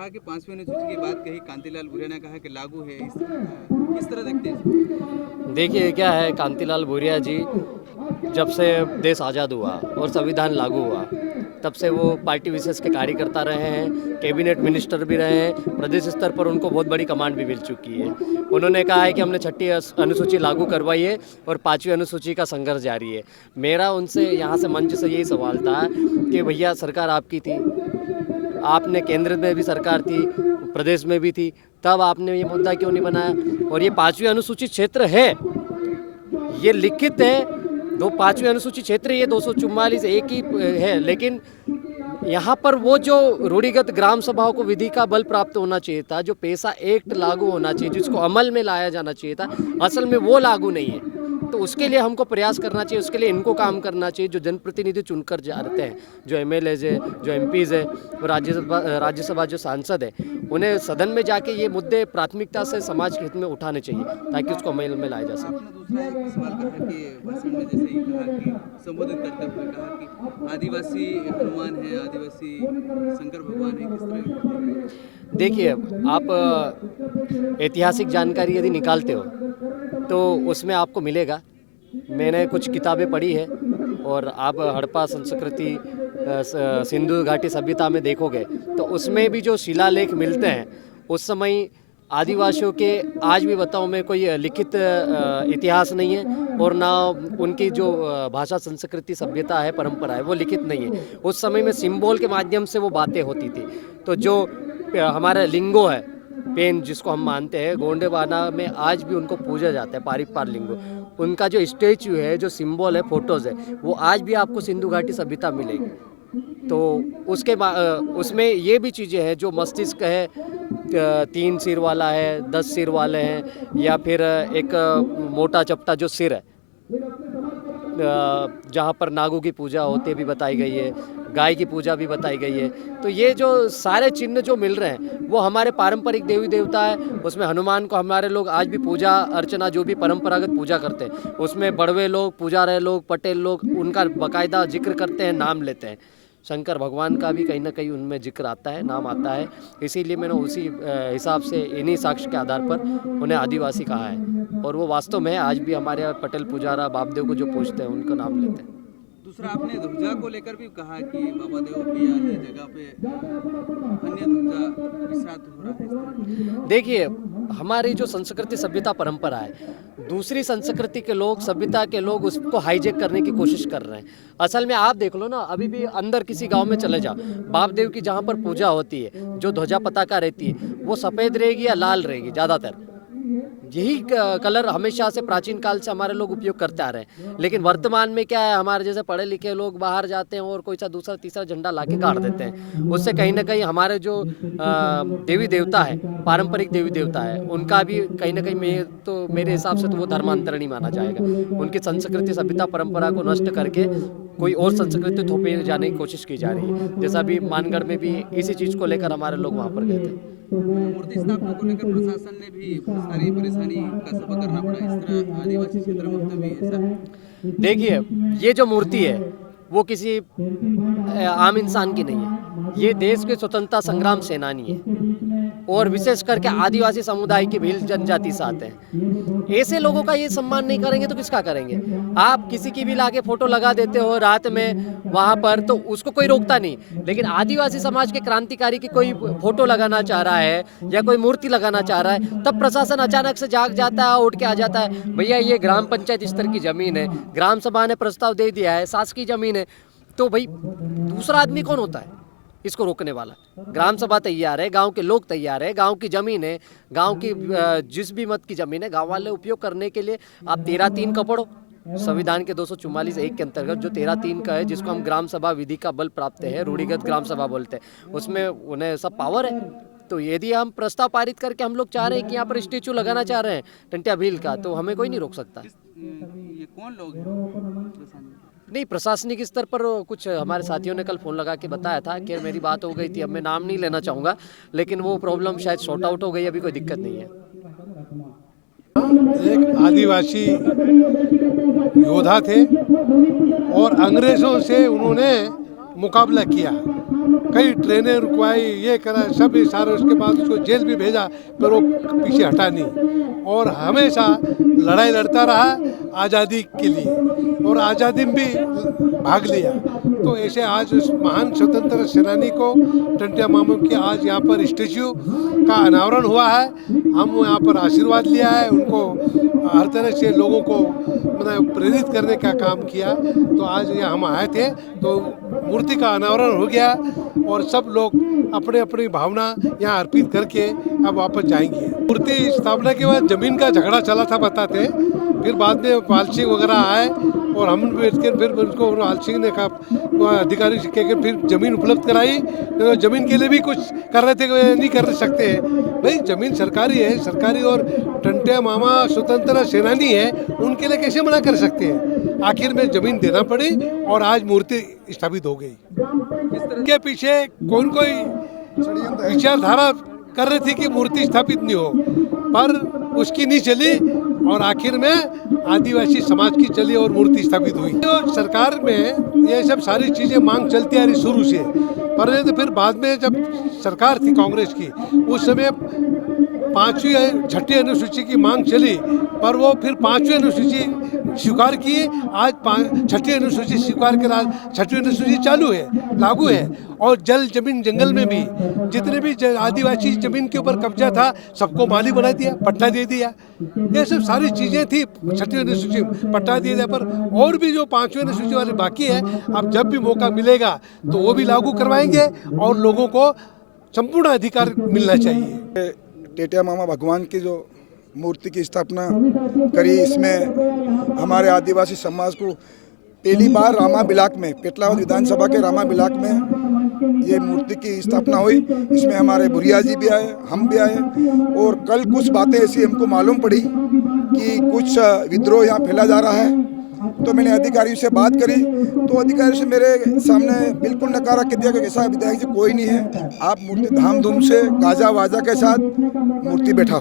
कहा कि 5वीं अनुसूची की बात कही, कांतिलाल भूरिया ने कहा कि लागू है, किस तरह देखते हैं? देखिए क्या है, कांतिलाल भूरिया जी जब से देश आज़ाद हुआ और संविधान लागू हुआ तब से वो पार्टी विशेष के कार्यकर्ता रहे हैं, कैबिनेट मिनिस्टर भी रहे हैं, प्रदेश स्तर पर उनको बहुत बड़ी कमांड भी मिल चुकी है। उन्होंने कहा है कि हमने 6ठी अनुसूची लागू करवाई है और 5वीं अनुसूची का संघर्ष जारी है। मेरा उनसे यहाँ से मंच से यही सवाल था कि भैया सरकार आपकी थी, आपने केंद्र में भी सरकार थी, प्रदेश में भी थी, तब आपने ये मुद्दा क्यों नहीं बनाया? और ये 5वीं अनुसूचित क्षेत्र है, ये लिखित है, 5वीं अनुसूचित क्षेत्र ये 244 एक ही है, लेकिन यहाँ पर वो जो रूढ़िगत ग्राम सभाओं को विधि का बल प्राप्त होना चाहिए था, जो पैसा एक्ट लागू होना चाहिए, जिसको अमल में लाया जाना चाहिए था, असल में वो लागू नहीं है। तो उसके लिए हमको प्रयास करना चाहिए, उसके लिए इनको काम करना चाहिए, जो जनप्रतिनिधि चुनकर जाते हैं, जो एमएलएज है, जो एमपीज़ है, राज्यसभा जो सांसद है, उन्हें सदन में जाके ये मुद्दे प्राथमिकता से समाज के हित में उठाने चाहिए ताकि उसको अमल में लाया जा सके। दूसरा एक सवाल कहा कि भाषण में जैसे ही कहा कि संबोधित करते हुए कहा कि आदिवासी हनुमान है, आदिवासी शंकर भगवान है, किस तरह? देखिए, आप ऐतिहासिक जानकारी यदि निकालते हो तो उसमें आपको मिलेगा। मैंने कुछ किताबें पढ़ी है और आप हड़प्पा संस्कृति सिंधु घाटी सभ्यता में देखोगे तो उसमें भी जो शिलालेख मिलते हैं उस समय आदिवासियों के, आज भी बताऊं मैं, कोई लिखित इतिहास नहीं है और ना उनकी जो भाषा संस्कृति सभ्यता है, परंपरा है, वो लिखित नहीं है। उस समय में सिंबल के माध्यम से वो बातें होती थी। तो जो हमारा लिंगो है, पेन जिसको हम मानते हैं, गोंडेवाना में आज भी उनको पूजा जाता है, पारिपार लिंगो। उनका जो स्टैचू है, जो सिंबल है, फोटोज़ है, वो आज भी आपको सिंधु घाटी सभ्यता मिलेगी। तो उसमें ये भी चीज़ें हैं, जो मस्तिष्क है 3 सिर वाला है, 10 सिर वाले हैं, या फिर एक मोटा चपटा जो सिर है, जहाँ पर नागों की पूजा होती भी बताई गई है, गाय की पूजा भी बताई गई है। तो ये जो सारे चिन्ह जो मिल रहे हैं वो हमारे पारंपरिक देवी देवता है। उसमें हनुमान को हमारे लोग आज भी पूजा अर्चना, जो भी परंपरागत पूजा करते हैं, उसमें बड़वे लोग, पुजारी लोग, पटेल लोग उनका बाकायदा जिक्र करते हैं, नाम लेते हैं। शंकर भगवान का भी कहीं ना कहीं उनमें जिक्र आता है, नाम आता है। इसीलिए मैंने उसी हिसाब से, इन्हीं साक्ष्य के आधार पर उन्हें आदिवासी कहा है। और वो वास्तव में आज भी हमारे पटेल पुजारा बापदेव को जो पूछते हैं उनका नाम लेते हैं। दूसरा, आपने ध्वजा को लेकर भी कहा कि बाबा देव की अन्य जगह पे अन्य ध्वजा विश्रात हो रहा है। देखिए, हमारी जो संस्कृति सभ्यता परंपरा है, दूसरी संस्कृति के लोग, सभ्यता के लोग उसको हाईजेक करने की कोशिश कर रहे हैं। असल में आप देख लो ना, अभी भी अंदर किसी गांव में चले जाओ, बाप देव की जहां पर पूजा होती है, जो ध्वजा पताका रहती है, वो सफ़ेद रहेगी या लाल रहेगी ज़्यादातर। यही कलर हमेशा से प्राचीन काल से हमारे लोग उपयोग करते आ रहे हैं। लेकिन वर्तमान में क्या है, हमारे जैसे पढ़े लिखे लोग बाहर जाते हैं और कोई सा दूसरा तीसरा झंडा लाके गाड़ देते हैं। उससे कहीं ना कहीं हमारे जो देवी देवता है, पारंपरिक देवी देवता है, उनका भी कहीं ना कहीं मेरे हिसाब से तो वो धर्मांतरण ही माना जाएगा। उनकी संस्कृति सभ्यता परंपरा को नष्ट करके कोई और संस्कृति थोपे जाने की कोशिश की जा रही है। जैसा अभी मानगढ़ में भी इसी चीज़ को लेकर हमारे लोग वहाँ पर गए थे। मूर्ति स्थापना को लेकर प्रशासन ने भी बहुत सारी परेशानी का सबक करना पड़ा, इस तरह आदिवासी क्षेत्र में भी ऐसा। देखिए, ये जो मूर्ति है वो किसी आम इंसान की नहीं है, ये देश के स्वतंत्रता संग्राम सेनानी है और विशेष करके आदिवासी समुदाय की भील जनजाति से आते हैं। ऐसे लोगों का ये सम्मान नहीं करेंगे तो किसका करेंगे? आप किसी की भी लाके फोटो लगा देते हो रात में वहाँ पर, तो उसको कोई रोकता नहीं। लेकिन आदिवासी समाज के क्रांतिकारी की कोई फोटो लगाना चाह रहा है या कोई मूर्ति लगाना चाह रहा है, तब प्रशासन अचानक से जाग जाता है, उठ के आ जाता है, भैया ये ग्राम पंचायत स्तर की जमीन है, ग्राम सभा ने प्रस्ताव दे दिया है, शासकीय जमीन है। तो भाई दूसरा आदमी कौन होता है इसको रोकने वाला? ग्राम सभा तैयार है, गांव के लोग तैयार है, गांव की जमीन है, गांव की जिस भी मत की जमीन है, गांव वाले उपयोग करने के लिए आप 13(3) का पढ़ो, संविधान के 244 एक के अंतर्गत जो 13(3) का है, जिसको हम ग्राम सभा विधि का बल प्राप्त है, रूढ़िगत ग्राम सभा बोलते हैं, उसमें उन्हें सब पावर है। तो यदि हम प्रस्ताव पारित करके हम लोग चाह रहे हैं कि यहाँ पर स्टेचू लगाना चाह रहे हैं टंट्या भील का, तो हमें कोई नहीं रोक सकता। ये कौन लोग हैं? नहीं, प्रशासनिक स्तर पर कुछ हमारे साथियों ने कल फ़ोन लगा के बताया था कि मेरी बात हो गई थी, अब मैं नाम नहीं लेना चाहूँगा, लेकिन वो प्रॉब्लम शायद सॉर्ट आउट हो गई, अभी कोई दिक्कत नहीं है। एक आदिवासी योद्धा थे और अंग्रेज़ों से उन्होंने मुकाबला किया कई ट्रेनें रुकवाई, ये करा, सब ये सारे, उसके बाद उसको जेल भी भेजा, पर वो पीछे हटा नहीं और हमेशा लड़ाई लड़ता रहा आज़ादी के लिए और आज़ादी में भी भाग लिया। तो ऐसे आज उस महान स्वतंत्र सेनानी को टंटिया मामू की आज यहाँ पर स्टेच्यू का अनावरण हुआ है। हम यहाँ पर आशीर्वाद लिया है, उनको हर तरह से लोगों को मतलब प्रेरित करने का काम किया। तो आज यहाँ हम आए थे तो मूर्ति का अनावरण हो गया और सब लोग अपने अपनी भावना यहाँ अर्पित करके अब वापस जाएंगे। मूर्ति स्थापना के बाद जमीन का झगड़ा चला था बताते, फिर बाद में पाल सिंह वगैरह आए और हम फिर उनको पाल सिंह ने कहा अधिकारी से कहकर फिर ज़मीन उपलब्ध कराई। तो ज़मीन के लिए भी कुछ कर रहे थे, नहीं कर सकते भाई, ज़मीन सरकारी है, सरकारी, और टंटिया मामा स्वतंत्र सेनानी है, उनके लिए कैसे मना कर सकते हैं। आखिर में ज़मीन देना पड़ी और आज मूर्ति स्थापित हो गई। इसके पीछे कोई विचारधारा कर रही थी कि मूर्ति स्थापित नहीं हो, पर उसकी नहीं चली और आखिर में आदिवासी समाज की चली और मूर्ति स्थापित हुई। तो सरकार में ये सब सारी चीज़ें मांग चलती आ रही शुरू से, पर तो फिर बाद में जब सरकार थी कांग्रेस की, उस समय 5वीं 6ठी अनुसूची की मांग चली, पर वो फिर 5वीं अनुसूची स्वीकार की। आज 6ठी अनुसूची स्वीकार के बाद 6वीं अनुसूची चालू है, लागू है। और जल जमीन जंगल में भी जितने भी आदिवासी जमीन के ऊपर कब्जा था सबको माली बना दिया, पट्टा दे दिया। ये सब सारी चीज़ें थी 6ठी अनुसूची पट्टा दे दिया, पर और भी जो 5वीं अनुसूची वाले बाकी है, अब जब भी मौका मिलेगा तो वो भी लागू करवाएंगे और लोगों को संपूर्ण अधिकार मिलना चाहिए। टेटिया मामा भगवान की जो मूर्ति की स्थापना करी, इसमें हमारे आदिवासी समाज को पहली बार रामा बिलाक में, पेटलावद विधानसभा के रामा बिलाक में ये मूर्ति की स्थापना हुई। इसमें हमारे भुरिया जी भी आए, हम भी आए, और कल कुछ बातें ऐसी हमको मालूम पड़ी कि कुछ विद्रोह यहाँ फैला जा रहा है। तो मैंने अधिकारियों से बात करी तो अधिकारी से मेरे सामने बिल्कुल नकारा कर दिया कि ऐसा विधायक जी कोई नहीं है, आप मूर्ति धाम धूम से गाजा वाजा के साथ मूर्ति बैठाओ।